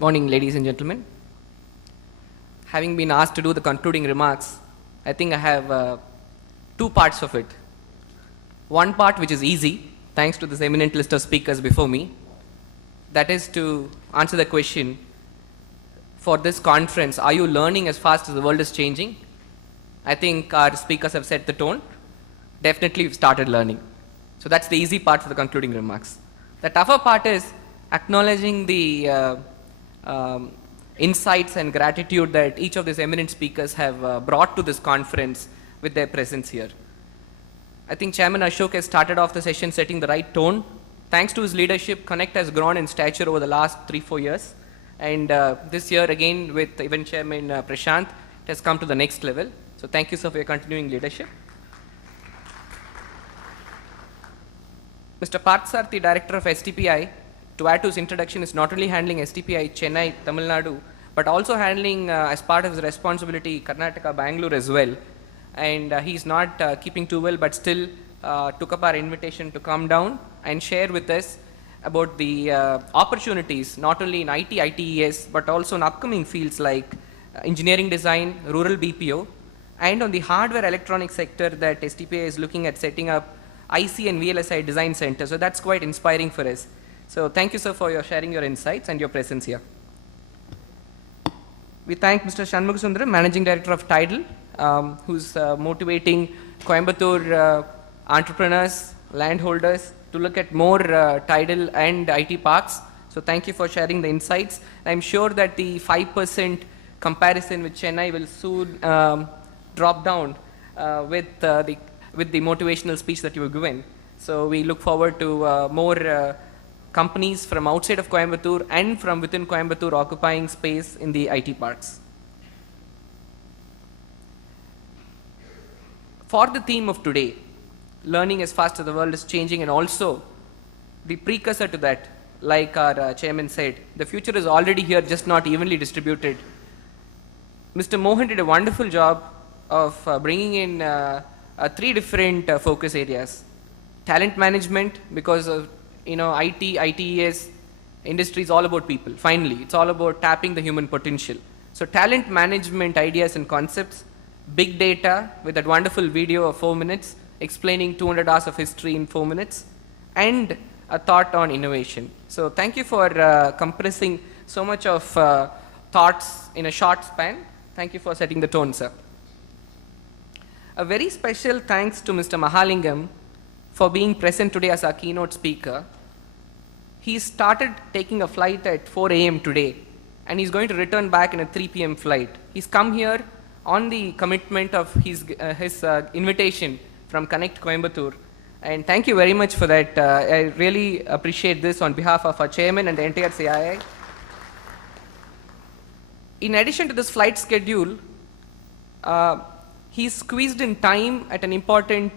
Morning, ladies and gentlemen. Having been asked to do the concluding remarks, I think I have two parts of it. One part which is easy, thanks to this eminent list of speakers before me, that is to answer the question for this conference, are you learning as fast as the world is changing? I think our speakers have set the tone. Definitely we've started learning. So that's the easy part for the concluding remarks. The tougher part is acknowledging the insights and gratitude that each of these eminent speakers have brought to this conference with their presence here. I think Chairman Ashok has started off the session setting the right tone. Thanks to his leadership, Connect has grown in stature over the last 3-4 years. And this year again with event Chairman Prashant, it has come to the next level. So thank you, sir, for your continuing leadership. Mr. Parthsarthi, Director of STPI, to add to his introduction, is not only handling STPI Chennai, Tamil Nadu, but also handling as part of his responsibility Karnataka, Bangalore as well. And he's not keeping too well, but still took up our invitation to come down and share with us about the opportunities, not only in IT, ITES, but also in upcoming fields like engineering design, rural BPO, and on the hardware electronic sector that STPI is looking at setting up IC and VLSI design center. So that's quite inspiring for us. So thank you, sir, for your sharing your insights and your presence here. We thank Mr. Shanmugasundaram, Managing Director of Tidal, who's motivating Coimbatore entrepreneurs, landholders to look at more Tidal and IT parks. So thank you for sharing the insights. I'm sure that the 5% comparison with Chennai will soon drop down with the motivational speech that you were given. So we look forward to more companies from outside of Coimbatore and from within Coimbatore occupying space in the IT parks. For the theme of today, learning as fast as the world is changing, and also the precursor to that, like our chairman said, the future is already here, just not evenly distributed. Mr. Mohan did a wonderful job of bringing in 3 different focus areas. Talent management, because of IT, ITES, industry is all about people. Finally, it's all about tapping the human potential. So talent management ideas and concepts, big data with that wonderful video of 4 minutes, explaining 200 hours of history in 4 minutes, and a thought on innovation. So thank you for compressing so much of thoughts in a short span. Thank you for setting the tone, sir. A very special thanks to Mr. Mahalingam for being present today as our keynote speaker. He started taking a flight at 4 a.m. today, and he's going to return back in a 3 p.m. flight. He's come here on the commitment of his invitation from Connect Coimbatore, and thank you very much for that. I really appreciate this on behalf of our chairman and the entire CII. In addition to this flight schedule, he's squeezed in time at an important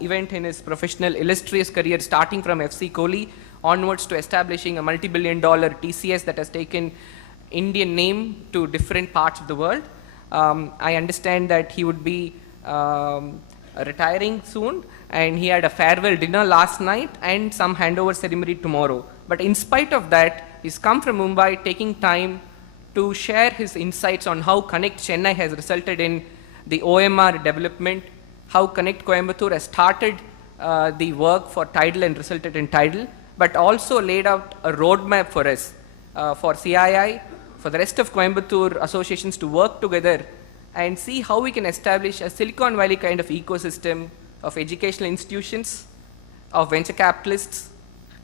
event in his professional illustrious career, starting from FC Kohli onwards to establishing a multi-billion-dollar TCS that has taken Indian name to different parts of the world. I understand that he would be retiring soon, and he had a farewell dinner last night and some handover ceremony tomorrow. But in spite of that, he's come from Mumbai taking time to share his insights on how Connect Chennai has resulted in the OMR development, how Connect Coimbatore has started the work for Tidal and resulted in Tidal, but also laid out a roadmap for us, for CII, for the rest of Coimbatore associations to work together and see how we can establish a Silicon Valley kind of ecosystem of educational institutions, of venture capitalists,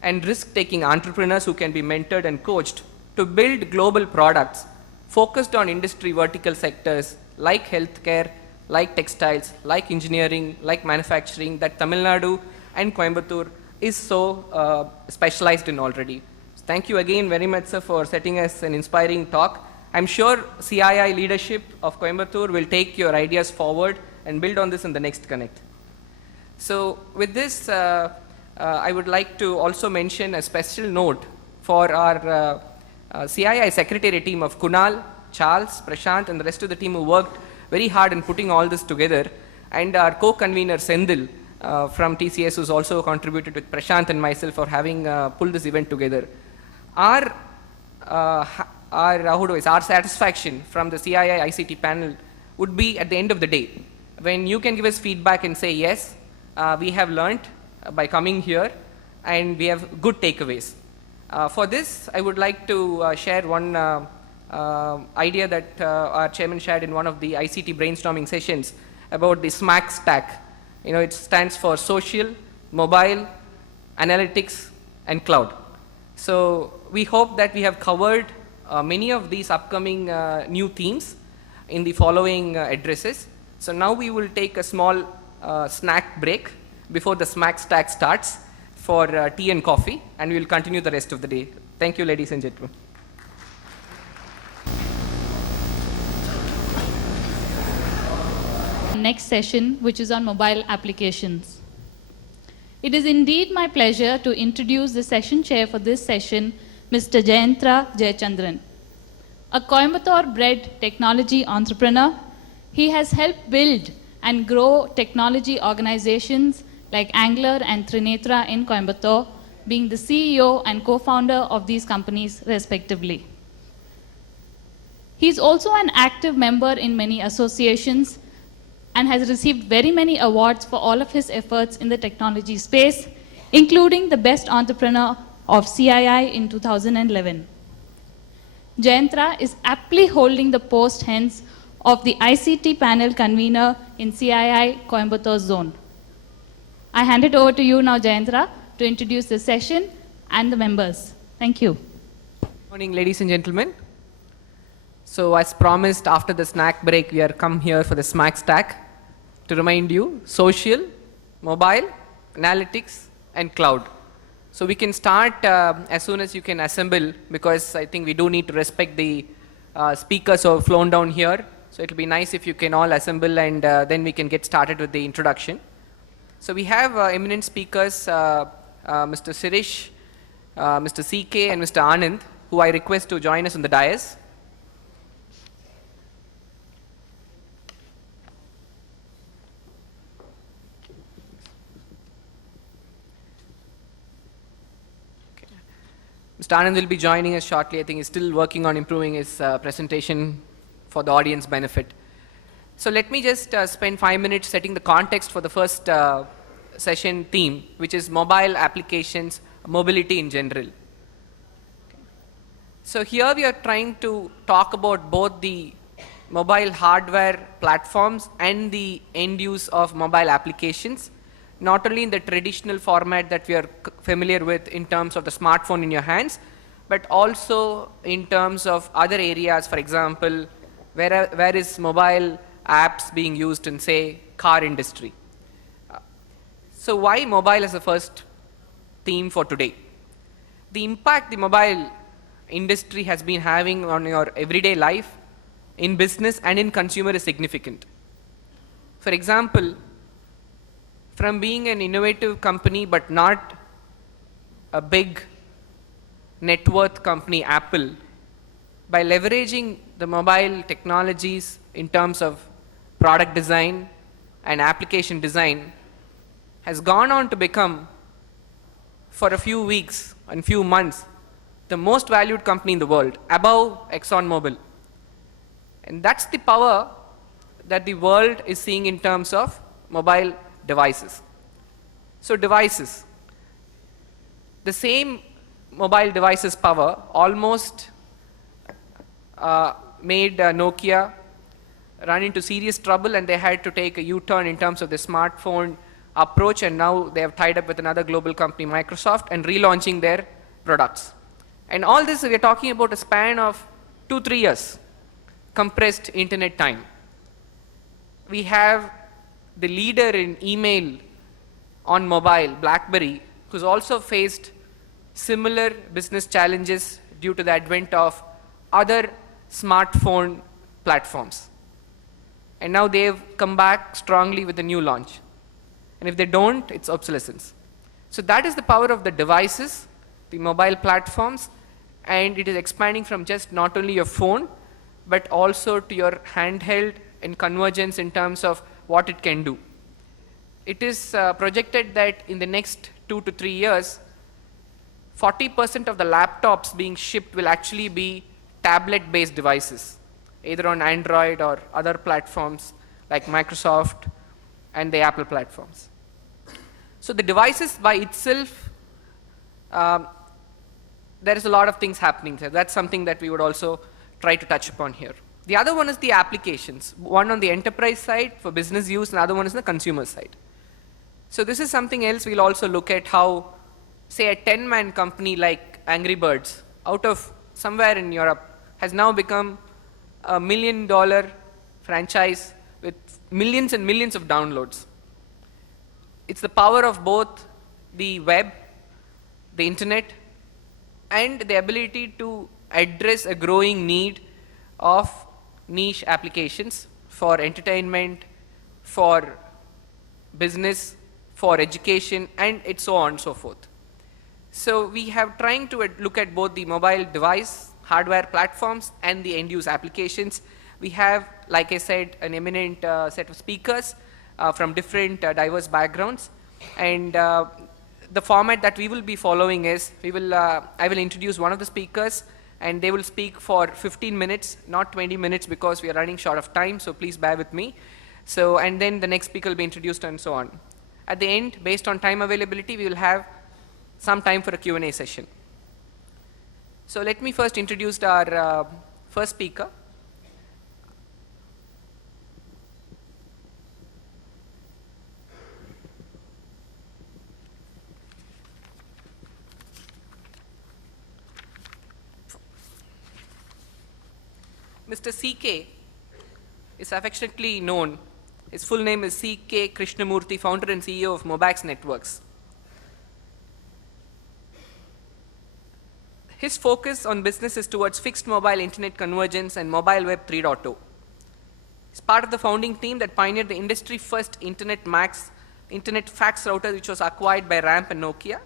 and risk-taking entrepreneurs who can be mentored and coached to build global products focused on industry vertical sectors like healthcare, like textiles, like engineering, like manufacturing, that Tamil Nadu and Coimbatore is so specialized in already. So thank you again very much, sir, for setting us an inspiring talk. I'm sure CII leadership of Coimbatore will take your ideas forward and build on this in the next Connect. So with this, I would like to also mention a special note for our CII secretariat team of Kunal, Charles, Prashant, and the rest of the team who worked very hard in putting all this together, and our co-convener Sendil from TCS, who's also contributed with Prashant and myself for having pulled this event together. Our our satisfaction from the CII ICT panel would be at the end of the day, when you can give us feedback and say, yes, we have learnt by coming here and we have good takeaways. For this, I would like to share one idea that our chairman shared in one of the ICT brainstorming sessions about the SMAC stack. You know, it stands for social, mobile, analytics, and cloud. So we hope that we have covered many of these upcoming new themes in the following addresses. So now we will take a small snack break before the SMAC stack starts for tea and coffee, and we will continue the rest of the day. Thank you, ladies and gentlemen. Next session, which is on mobile applications. It is indeed my pleasure to introduce the session chair for this session, Mr. Jayanthra Jayachandran. A Coimbatore-bred technology entrepreneur, he has helped build and grow technology organizations like Angler and Trinetra in Coimbatore, being the CEO and co-founder of these companies respectively. He is also an active member in many associations and has received very many awards for all of his efforts in the technology space, including the Best Entrepreneur of CII in 2011. Jayanthra is aptly holding the post hence of the ICT panel convener in CII Coimbatore zone. I hand it over to you now, Jayanthra, to introduce the session and the members. Thank you. Good morning, ladies and gentlemen. So as promised, after the snack break, we are come here for the SMAC stack to remind you social, mobile, analytics, and cloud. So we can start as soon as you can assemble, because I think we do need to respect the speakers who have flown down here. So it will be nice if you can all assemble, and then we can get started with the introduction. So we have eminent speakers, Mr. Sirish, Mr. CK, and Mr. Anand, who I request to join us on the dais. Mr. Anand will be joining us shortly. I think he's still working on improving his presentation for the audience benefit. So let me just spend 5 minutes setting the context for the first session theme, which is mobile applications, mobility in general. So here we are trying to talk about both the mobile hardware platforms and the end use of mobile applications, not only in the traditional format that we are familiar with in terms of the smartphone in your hands, but also in terms of other areas. For example, where is mobile apps being used in, say, car industry. So why mobile as the first theme for today? The impact the mobile industry has been having on your everyday life, in business and in consumer, is significant. For example, from being an innovative company but not a big net worth company, Apple, by leveraging the mobile technologies in terms of product design and application design, has gone on to become, for a few weeks and few months, the most valued company in the world, above ExxonMobil. And that's the power that the world is seeing in terms of mobile devices. So devices, the same mobile devices power almost made Nokia run into serious trouble, and they had to take a U-turn in terms of the smartphone approach, and now they have tied up with another global company, Microsoft, and relaunching their products. And all this, we are talking about a span of 2-3 years, compressed internet time. We have the leader in email on mobile, BlackBerry, who's also faced similar business challenges due to the advent of other smartphone platforms. And now they've come back strongly with a new launch. And if they don't, it's obsolescence. So that is the power of the devices, the mobile platforms, and it is expanding from just not only your phone, but also to your handheld and convergence in terms of what it can do. It is projected that in the next 2 to 3 years, 40% of the laptops being shipped will actually be tablet-based devices, either on Android or other platforms like Microsoft and the Apple platforms. So the devices by itself, there is a lot of things happening there. That's something that we would also try to touch upon here. The other one is the applications, one on the enterprise side for business use, and the other one is the consumer side. So this is something else. We'll also look at how, say, a 10-man company like Angry Birds, out of somewhere in Europe, has now become a $1 million franchise with millions and millions of downloads. It's the power of both the web, the internet, and the ability to address a growing need of niche applications for entertainment, for business, for education, and it's so on and so forth. So we have trying to look at both the mobile device, hardware platforms, and the end-use applications. We have, like I said, an eminent set of speakers from different diverse backgrounds, and the format that we will be following is, I will introduce one of the speakers, and they will speak for 15 minutes, not 20 minutes, because we are running short of time, so please bear with me. So, and then the next speaker will be introduced and so on. At the end, based on time availability, we will have some time for a Q&A session. So let me first introduce our first speaker. Mr. C.K. is affectionately known. His full name is C.K. Krishnamurthy, founder and CEO of Mobax Networks. His focus on business is towards fixed mobile internet convergence and mobile web 3.0. He's part of the founding team that pioneered the industry first internet fax router, which was acquired by Ramp and Nokia.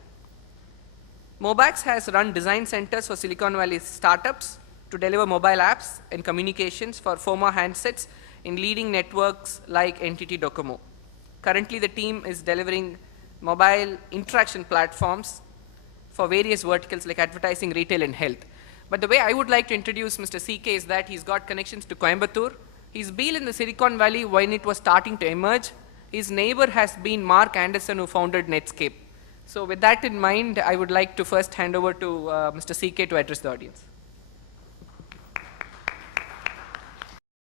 Mobax has run design centers for Silicon Valley startups to deliver mobile apps and communications for former handsets in leading networks like NTT Docomo. Currently, the team is delivering mobile interaction platforms for various verticals like advertising, retail, and health. But the way I would like to introduce Mr. CK is that he's got connections to Coimbatore. He's been in the Silicon Valley when it was starting to emerge. His neighbor has been Mark Anderson, who founded Netscape. So with that in mind, I would like to first hand over to Mr. CK to address the audience.